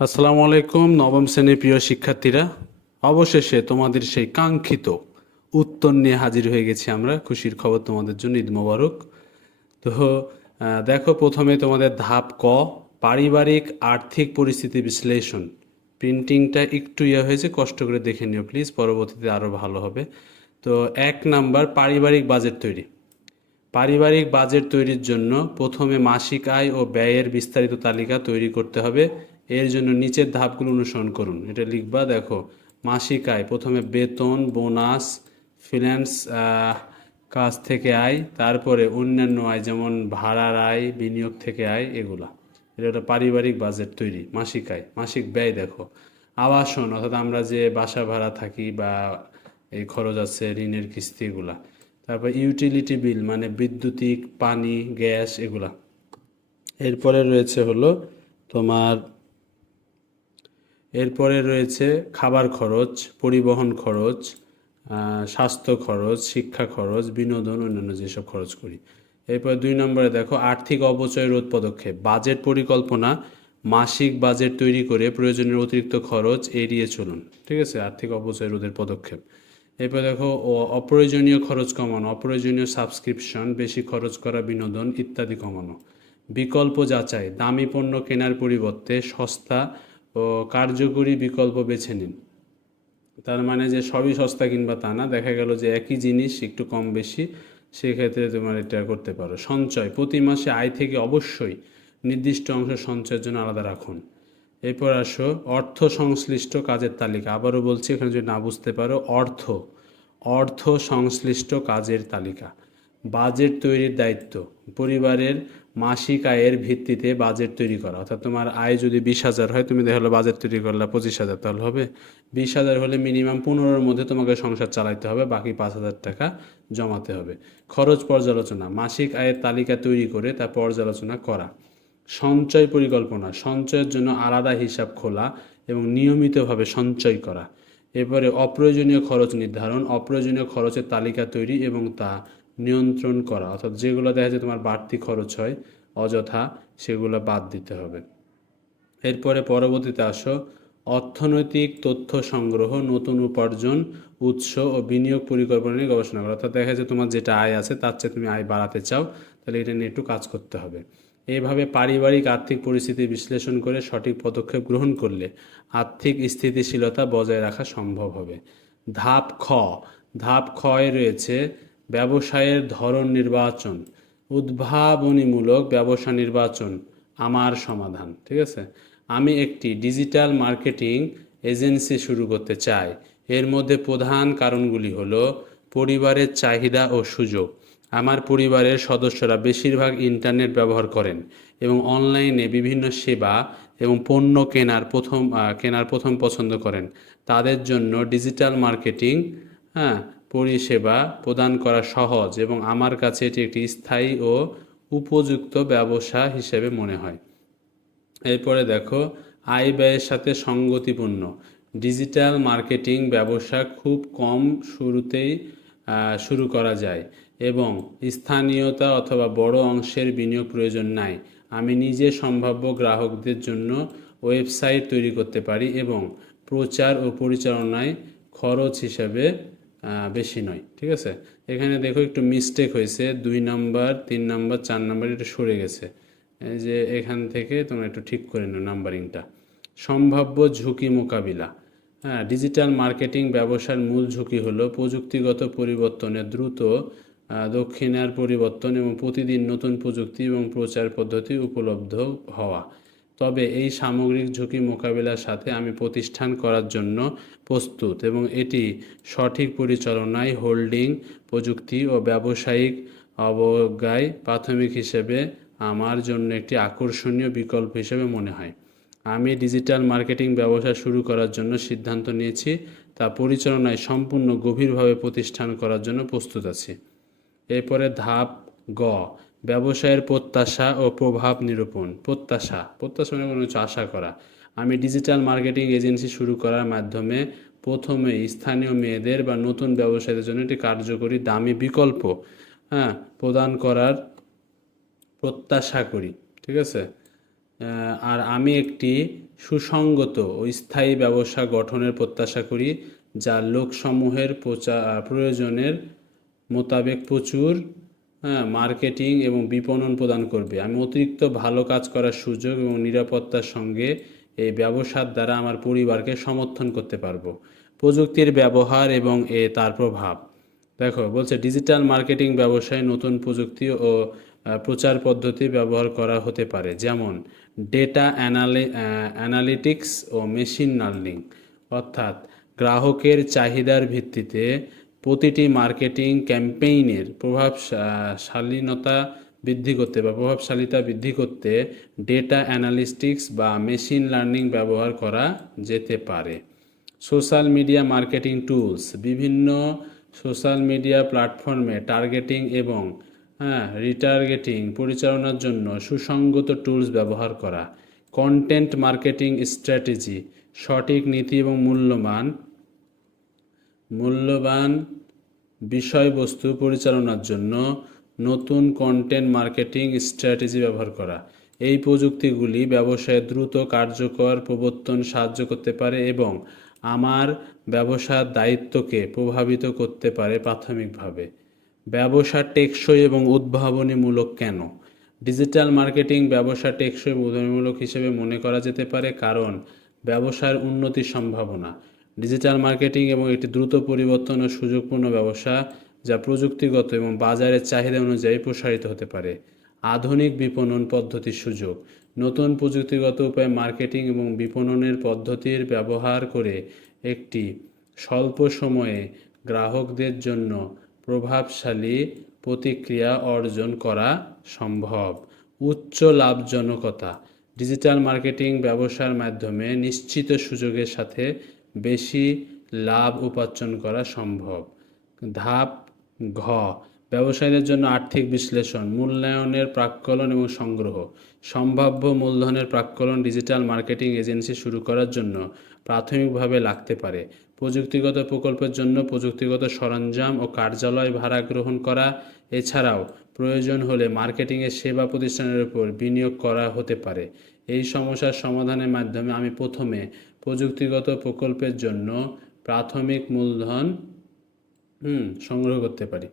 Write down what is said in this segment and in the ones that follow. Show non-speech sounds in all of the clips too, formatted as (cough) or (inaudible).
আসসালামু আলাইকুম, নবম শ্রেণির প্রিয় শিক্ষার্থীরা। অবশেষে তোমাদের সেই কাঙ্ক্ষিত উত্তর নিয়ে হাজির হয়ে গেছি আমরা। খুশির খবর তোমাদের জন্য, ঈদ মোবারক। তো দেখো, প্রথমে তোমাদের ধাপ ক, পারিবারিক আর্থিক পরিস্থিতি বিশ্লেষণ। প্রিন্টিংটা একটু ইয়ে হয়েছে, কষ্ট করে দেখে নিও প্লিজ, পরবর্তীতে আরও ভালো হবে। তো, এক নাম্বার, পারিবারিক বাজেট তৈরি। পারিবারিক বাজেট তৈরির জন্য প্রথমে মাসিক আয় ও ব্যয়ের বিস্তারিত তালিকা তৈরি করতে হবে। এর জন্য নিচের ধাপগুলো অনুসরণ করুন। এটা লিখবা, দেখো মাসিক আয় প্রথমে বেতন, বোনাস ফিন্যান্স কাজ থেকে আয়, তারপরে অন্যান্য আয় যেমন ভাড়ার আয়, বিনিয়োগ থেকে আয়, এগুলা। এটা একটা পারিবারিক বাজেট তৈরি মাসিক আয় মাসিক ব্যয়, দেখো। আবাসন, অর্থাৎ আমরা যে বাসা ভাড়া থাকি বা এই খরচ আছে, ঋণের কিস্তি এগুলা। তারপর ইউটিলিটি বিল মানে বিদ্যুতিক, পানি, গ্যাস, এগুলা। এরপরে রয়েছে হলো তোমার এরপরে রয়েছে খাবার খরচ, পরিবহন খরচ স্বাস্থ্য খরচ, শিক্ষা খরচ, বিনোদন, অন্যান্য যেসব খরচ করি। এরপর দুই নম্বরে দেখো, আর্থিক অপচয় রোধ পদক্ষেপ। বাজেট পরিকল্পনা, মাসিক বাজেট তৈরি করে প্রয়োজনের অতিরিক্ত খরচ এড়িয়ে চলুন। ঠিক আছে? আর্থিক অপচয় রোধের পদক্ষেপ। এরপর দেখো অপ্রয়োজনীয় খরচ কমানো, অপ্রয়োজনীয় সাবস্ক্রিপশন, বেশি খরচ করা, বিনোদন ইত্যাদি কমানো। বিকল্প যাচাই, দামি পণ্য কেনার পরিবর্তে সস্তা ও কার্যকরী বিকল্প বেছে নিন। তার মানে যে সবই সস্তা কিংবা তা না, দেখা গেল যে একই জিনিস একটু কম বেশি, সেক্ষেত্রে তোমার এটা করতে পারো। সঞ্চয়, প্রতি মাসে আয় থেকে অবশ্যই নির্দিষ্ট অংশ সঞ্চয়ের জন্য আলাদা রাখুন। এরপর আসো, অর্থ সংশ্লিষ্ট কাজের তালিকা। আবারও বলছি, এখানে যদি না বুঝতে পারো, অর্থ অর্থ সংশ্লিষ্ট কাজের তালিকা। বাজেট তৈরির দায়িত্ব। পরিবারের মাসিক আয়ের ভিত্তিতে বাজেট তৈরি করা। অর্থাৎ তোমার আয় যদি বিশ হাজার হয়, তুমি দেখা বাজেট তৈরি করলে পঁচিশ হাজার, তাহলে হবে বিশ হাজার হলে মিনিমাম পনেরোর মধ্যে তোমাকে সংসার চালাইতে হবে, বাকি পাঁচ হাজার টাকা জমাতে হবে। খরচ পর্যালোচনা, মাসিক আয়ের তালিকা তৈরি করে তা পর্যালোচনা করা। সঞ্চয় পরিকল্পনা, সঞ্চয়ের জন্য আলাদা হিসাব খোলা এবং নিয়মিতভাবে সঞ্চয় করা। এরপরে অপ্রয়োজনীয় খরচ নির্ধারণ, অপ্রয়োজনীয় খরচের তালিকা তৈরি এবং তা নিয়ন্ত্রণ করা, অর্থাৎ যেগুলো দেখা যায় তোমার বাড়তি খরচ হয়, অযথা সেগুলো বাদ দিতে হবে। এরপরে পরবর্তীতে আসো, অর্থনৈতিক তথ্য সংগ্রহ, নতুন উপার্জন, উৎস ও বিনিয়োগ পরিকল্পনা নিয়ে গবেষণা করা। অর্থাৎ দেখা যায় তোমার যেটা আয় আছে, তার চেয়ে তুমি আয় বাড়াতে চাও, তাহলে এটা নিয়ে একটু কাজ করতে হবে। এইভাবে পারিবারিক আর্থিক পরিস্থিতি বিশ্লেষণ করে সঠিক পদক্ষেপ গ্রহণ করলে আর্থিক স্থিতিশীলতা বজায় রাখা সম্ভব হবে। ধাপ খ, ধাপ খয়ে রয়েছে ব্যবসায়ের ধরন নির্বাচন, উদ্ভাবনীমূলক ব্যবসা নির্বাচন আমার সমাধান, ঠিক আছে? আমি একটি ডিজিটাল মার্কেটিং এজেন্সি শুরু করতে চাই। এর মধ্যে প্রধান কারণগুলি হলো পরিবারের চাহিদা ও সুযোগ। আমার পরিবারের সদস্যরা বেশিরভাগ ইন্টারনেট ব্যবহার করেন এবং অনলাইনে বিভিন্ন সেবা এবং পণ্য কেনার প্রথম কেনার প্রথম পছন্দ করেন। তাদের জন্য ডিজিটাল মার্কেটিং হ্যাঁ পরিষেবা প্রদান করা সহজ এবং আমার কাছে এটি একটি স্থায়ী ও উপযুক্ত ব্যবসা হিসেবে মনে হয়। এরপরে দেখো, আয় ব্যয়ের সাথে সঙ্গতিপূর্ণ। ডিজিটাল মার্কেটিং ব্যবসা খুব কম শুরুতেই শুরু করা যায় এবং স্থানীয়তা অথবা বড় অংশের বিনিয়োগ প্রয়োজন নাই। আমি নিজে সম্ভাব্য গ্রাহকদের জন্য ওয়েবসাইট তৈরি করতে পারি এবং প্রচার ও পরিচালনায় খরচ হিসাবে বেশি নয়, ঠিক আছে? এখানে দেখো একটু মিস্টেক হয়েছে, দুই নাম্বার তিন নাম্বার চার নাম্বার এটা সরে গেছে। এই যে এখান থেকে তোমরা একটু ঠিক করে নাও নাম্বারিংটা সম্ভাব্য ঝুঁকি মোকাবিলা। হ্যাঁ ডিজিটাল মার্কেটিং ব্যবসার মূল ঝুঁকি হলো প্রযুক্তিগত পরিবর্তনে দ্রুত দক্ষিণার পরিবর্তন এবং প্রতিদিন নতুন প্রযুক্তি এবং প্রচার পদ্ধতি উপলব্ধ হওয়া। তবে এই সামগ্রিক ঝুঁকি মোকাবিলার সাথে আমি প্রতিষ্ঠান করার জন্য প্রস্তুত এবং এটি সঠিক পরিচালনায় হোল্ডিং, প্রযুক্তি ও ব্যবসায়িক অবজ্ঞায় প্রাথমিক হিসেবে আমার জন্য একটি আকর্ষণীয় বিকল্প হিসেবে মনে হয়। আমি ডিজিটাল মার্কেটিং ব্যবসা শুরু করার জন্য সিদ্ধান্ত নিয়েছি, তা পরিচালনায় সম্পূর্ণ গভীরভাবে প্রতিষ্ঠান করার জন্য প্রস্তুত আছি। এরপরে ধাপ গ ব্যবসায়ের প্রত্যাশা ও প্রভাব নিরূপণ। প্রত্যাশা। প্রত্যাশা মানে কোনো আশা করা। আমি ডিজিটাল মার্কেটিং এজেন্সি শুরু করার মাধ্যমে প্রথমে স্থানীয় মেয়েদের বা নতুন ব্যবসায়ীদের জন্য একটি কার্যকরী দামি বিকল্প হ্যাঁ প্রদান করার প্রত্যাশা করি ঠিক আছে? আর আমি একটি সুসংগত ও স্থায়ী ব্যবসা গঠনের প্রত্যাশা করি যা লোকসমূহের প্রচা- আহ, প্রয়োজনের মোতাবেক প্রচুর মার্কেটিং এবং বিপণন প্রদান করবে। আমি অতিরিক্ত ভালো কাজ করার সুযোগ এবং নিরাপত্তার সঙ্গে এই ব্যবসার দ্বারা আমার পরিবারকে সমর্থন করতে পারব। প্রযুক্তির ব্যবহার এবং এ তার প্রভাব। দেখো, বলছে ডিজিটাল মার্কেটিং ব্যবসায় নতুন প্রযুক্তি ও প্রচার পদ্ধতি ব্যবহার করা হতে পারে। যেমন ডেটা অ্যানালি অ্যানালিটিক্স ও মেশিন লার্নিং। অর্থাৎ গ্রাহকের চাহিদার ভিত্তিতে প্রতিটি মার্কেটিং ক্যাম্পেইনের প্রভাবশালীনতা বৃদ্ধি করতে বা প্রভাবশালীতা বৃদ্ধি করতে ডেটা অ্যানালিস্টিক্স বা মেশিন লার্নিং ব্যবহার করা যেতে পারে। সোশ্যাল মিডিয়া মার্কেটিং টুলস, বিভিন্ন সোশ্যাল মিডিয়া প্ল্যাটফর্মে টার্গেটিং এবং হ্যাঁ রিটার্গেটিং পরিচালনার জন্য সুসংগত টুলস ব্যবহার করা। কন্টেন্ট মার্কেটিং স্ট্র্যাটেজি, সঠিক নীতি এবং মূল্যমান মূল্যবান বিষয়বস্তু পরিচালনার জন্য নতুন কন্টেন্ট মার্কেটিং স্ট্র্যাটেজি ব্যবহার করা। এই প্রযুক্তিগুলি ব্যবসায় দ্রুত কার্যকর প্রবর্তন সাহায্য করতে পারে এবং আমার ব্যবসার দায়িত্বকে প্রভাবিত করতে পারে প্রাথমিকভাবে। ব্যবসা টেকসই এবং উদ্ভাবনীমূলক কেন? ডিজিটাল মার্কেটিং ব্যবসা টেকসই উদ্ভাবনীমূলক হিসেবে মনে করা যেতে পারে কারণ ব্যবসার উন্নতির সম্ভাবনা। ডিজিটাল মার্কেটিং এবং একটি দ্রুত পরিবর্তন ও সুযোগপূর্ণ ব্যবসা যা প্রযুক্তিগত এবং বাজারের চাহিদা অনুযায়ী প্রসারিত হতে পারে। আধুনিক বিপণন পদ্ধতির সুযোগ। নতুন প্রযুক্তিগত উপায়ে মার্কেটিং এবং বিপণনের পদ্ধতির ব্যবহার করে একটি স্বল্প সময়ে গ্রাহকদের জন্য প্রভাবশালী প্রতিক্রিয়া অর্জন করা সম্ভব। উচ্চ লাভজনকতা। ডিজিটাল মার্কেটিং ব্যবসার মাধ্যমে নিশ্চিত সুযোগের সাথে বেশি লাভ উপার্জন করা সম্ভব। ধাপ ঘ, ব্যবসায়ীদের জন্য আর্থিক বিশ্লেষণ, মূল্যায়নের প্রাক্কলন এবং সংগ্রহ। সম্ভাব্য মূলধনের প্রাক্কলন ডিজিটাল মার্কেটিং এজেন্সি শুরু করার জন্য প্রাথমিকভাবে লাগতে পারে। প্রযুক্তিগত প্রকল্পের জন্য প্রযুক্তিগত সরঞ্জাম ও কার্যালয় ভাড়া গ্রহণ করা। এছাড়াও প্রয়োজন হলে মার্কেটিংয়ের সেবা প্রতিষ্ঠানের উপর বিনিয়োগ করা হতে পারে। এই সমস্যার সমাধানের মাধ্যমে আমি প্রথমে প্রযুক্তিগত প্রকল্পের জন্য প্রাথমিক মূলধন সংগ্রহ করতে পারি।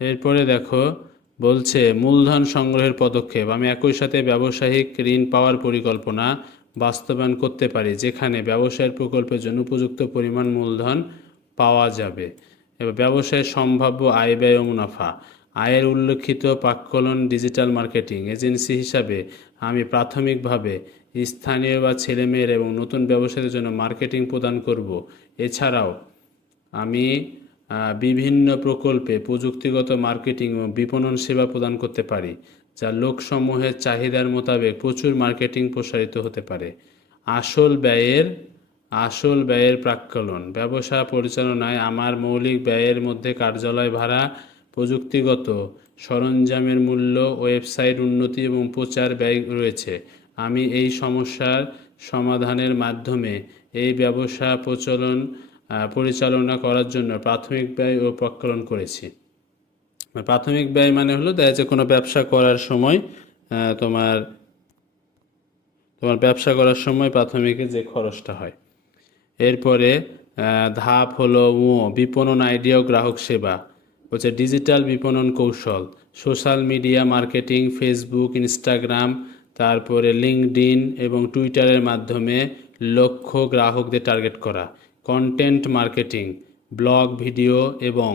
এরপরে দেখো, বলছে মূলধন সংগ্রহের পদক্ষেপ। আমি একই সাথে ব্যবসায়িক ঋণ পাওয়ার পরিকল্পনা বাস্তবায়ন করতে পারি, যেখানে ব্যবসায়ের প্রকল্পের জন্য উপযুক্ত পরিমাণ মূলধন পাওয়া যাবে। এবার ব্যবসায়ের সম্ভাব্য আয় ব্যয় ও মুনাফা। আয়ের উল্লেখিত প্রাক্কলন ডিজিটাল মার্কেটিং এজেন্সি হিসাবে আমি প্রাথমিকভাবে স্থানীয় বা ছেলেমেয়ের এবং নতুন ব্যবসায়ীদের জন্য মার্কেটিং প্রদান করব। এছাড়াও, আমি বিভিন্ন প্রকল্পে প্রযুক্তিগত মার্কেটিং ও বিপণন সেবা প্রদান করতে পারি, যা লোকসমূহের চাহিদার মোতাবেক প্রচুর মার্কেটিং প্রসারিত হতে পারে। আসল ব্যয়ের আসল ব্যয়ের প্রাক্কলন, ব্যবসা পরিচালনায় আমার মৌলিক ব্যয়ের মধ্যে কার্যালয় ভাড়া, প্রযুক্তিগত সরঞ্জামের মূল্য, ওয়েবসাইট উন্নতি এবং প্রচার ব্যয় রয়েছে। আমি এই সমস্যার সমাধানের মাধ্যমে এই ব্যবসা প্রচলন পরিচালনা করার জন্য প্রাথমিক ব্যয় ও প্রক্কলন করেছি। প্রাথমিক ব্যয় মানে হলো দেখা যাচ্ছে কোনো ব্যবসা করার সময় তোমার তোমার ব্যবসা করার সময় প্রাথমিকে যে খরচটা হয়। এরপরে ধাপ হলো ও বিপণন আইডিয়া ও গ্রাহক সেবা, হচ্ছে ডিজিটাল বিপণন কৌশল, social media marketing, Facebook, Instagram তারপরে লিঙ্কডইন এবং টুইটারের মাধ্যমে লক্ষ্য গ্রাহকদের টার্গেট করা, কন্টেন্ট মার্কেটিং, ব্লগ ভিডিও এবং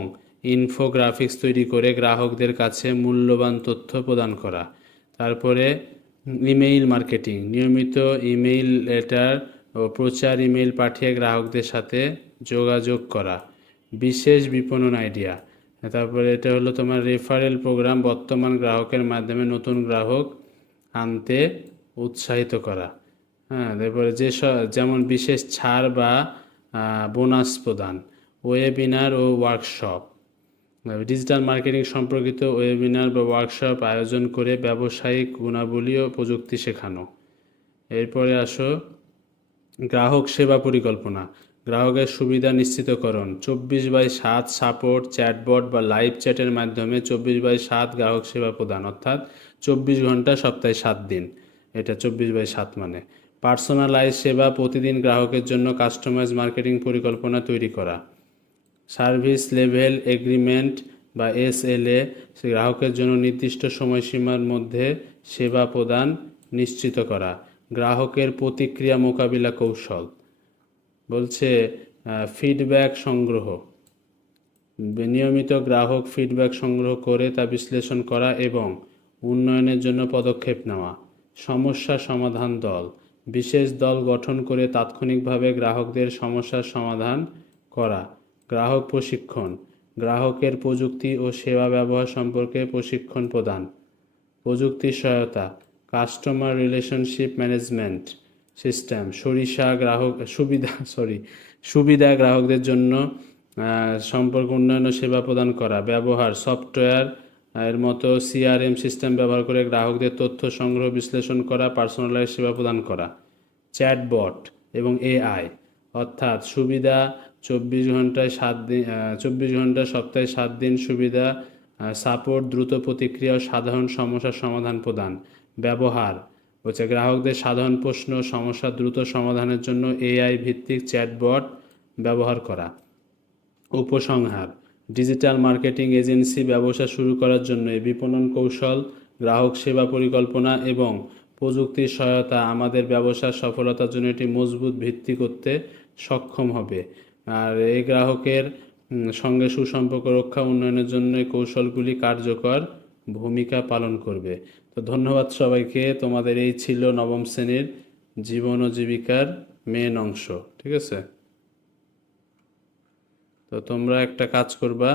ইনফোগ্রাফিক্স তৈরি করে গ্রাহকদের কাছে মূল্যবান তথ্য প্রদান করা, তারপরে ইমেইল মার্কেটিং, নিয়মিত ইমেইল লেটার ও প্রচার ইমেইল পাঠিয়ে গ্রাহকদের সাথে যোগাযোগ করা, বিশেষ বিপণন আইডিয়া, তারপরে এটা হলো তোমার রেফারেল প্রোগ্রাম বর্তমান গ্রাহকের মাধ্যমে নতুন গ্রাহক আনতে উৎসাহিত করা। হ্যাঁ তারপরে যে যেমন বিশেষ ছাড় বা বোনাস প্রদান ওয়েবিনার ও ওয়ার্কশপ ডিজিটাল মার্কেটিং সম্পর্কিত ওয়েবিনার বা ওয়ার্কশপ আয়োজন করে ব্যবসায়িক গুণাবলী ও প্রযুক্তি শেখানো। এরপরে আসো, গ্রাহক সেবা পরিকল্পনা। গ্রাহকের সুবিধা নিশ্চিতকরণ। চব্বিশ বাই সাত সাপোর্ট, চ্যাটবট বা লাইভ চ্যাটের মাধ্যমে চব্বিশ বাই সাত গ্রাহক সেবা প্রদান, অর্থাৎ চব্বিশ ঘণ্টা সপ্তাহে সাত দিন। এটা চব্বিশ বাই সাত মানে। পার্সোনালাইজ সেবা প্রতিদিন গ্রাহকের জন্য কাস্টমাইজ মার্কেটিং পরিকল্পনা তৈরি করা। সার্ভিস লেভেল এগ্রিমেন্ট বা এসএলএ গ্রাহকের জন্য নির্দিষ্ট সময়সীমার মধ্যে সেবা প্রদান নিশ্চিত করা। গ্রাহকের প্রতিক্রিয়া মোকাবিলা কৌশল। বলছে ফিডব্যাক সংগ্রহ। নিয়মিত গ্রাহক ফিডব্যাক সংগ্রহ করে তা বিশ্লেষণ করা এবং উন্নয়নের জন্য পদক্ষেপ নেওয়া। সমস্যা সমাধান দল। বিশেষ দল গঠন করে তাৎক্ষণিকভাবে গ্রাহকদের সমস্যার সমাধান করা। গ্রাহক প্রশিক্ষণ। গ্রাহকের প্রযুক্তি ও সেবা ব্যবহার সম্পর্কে প্রশিক্ষণ প্রদান। প্রযুক্তি সহায়তা। কাস্টমার রিলেশনশিপ ম্যানেজমেন্ট সিস্টেম সরিষা গ্রাহক, সুবিধা (laughs) সরি সুবিধা গ্রাহকদের জন্য সম্পর্ক উন্নয়ন সেবা প্রদান করা, ব্যবহার, সফটওয়্যার এর মতো সিআরএম সিস্টেম ব্যবহার করে গ্রাহকদের তথ্য সংগ্রহ, বিশ্লেষণ করা পার্সোনালাইজ সেবা প্রদান করা চ্যাটবট এবং এআই অর্থাৎ সুবিধা চব্বিশ ঘন্টায় সাত দিন চব্বিশ ঘণ্টা সপ্তাহে সাত দিন সুবিধা সাপোর্ট দ্রুত প্রতিক্রিয়া ও সাধারণ সমস্যার সমাধান প্রদান, ব্যবহার হচ্ছে গ্রাহকদের সাধারণ প্রশ্ন, সমস্যা দ্রুত সমাধানের জন্য এআই ভিত্তিক চ্যাটবট ব্যবহার করা। উপসংহার, ডিজিটাল মার্কেটিং এজেন্সি ব্যবসা শুরু করার জন্য বিপণন কৌশল, গ্রাহক সেবা পরিকল্পনা এবং প্রযুক্তির সহায়তা আমাদের ব্যবসার সফলতার জন্য একটি মজবুত ভিত্তি করতে সক্ষম হবে। আর এই গ্রাহকের সঙ্গে সুসম্পর্ক রক্ষা উন্নয়নের জন্য কৌশলগুলি কার্যকর ভূমিকা পালন করবে। তো ধন্যবাদ সবাইকে। তোমাদের এই ছিল নবম শ্রেণির জীবন ও জীবিকার মেন অংশ, ঠিক আছে? তো তোমরা একটা কাজ করবা।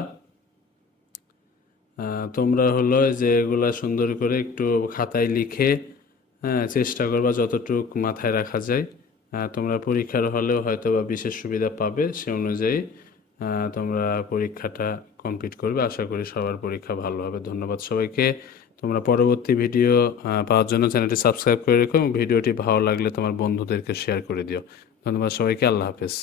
তোমরা হলো যে এগুলা সুন্দর করে একটু খাতায় লিখে হ্যাঁ চেষ্টা করবা যতটুক মাথায় রাখা যায়। তোমরা পরীক্ষার হলেও হয়তো বা বিশেষ সুবিধা পাবে সে অনুযায়ী। তোমরা পরীক্ষাটা কমপ্লিট করবে। আশা করি সবার পরীক্ষা ভালো হবে। ধন্যবাদ সবাইকে। তোমরা পরবর্তী ভিডিও পাওয়ার জন্য চ্যানেলটি সাবস্ক্রাইব করে রেখো ভিডিওটি ভালো লাগলে তোমার বন্ধুদেরকে শেয়ার করে দিও। ধন্যবাদ সবাইকে। আল্লাহ হাফেজ।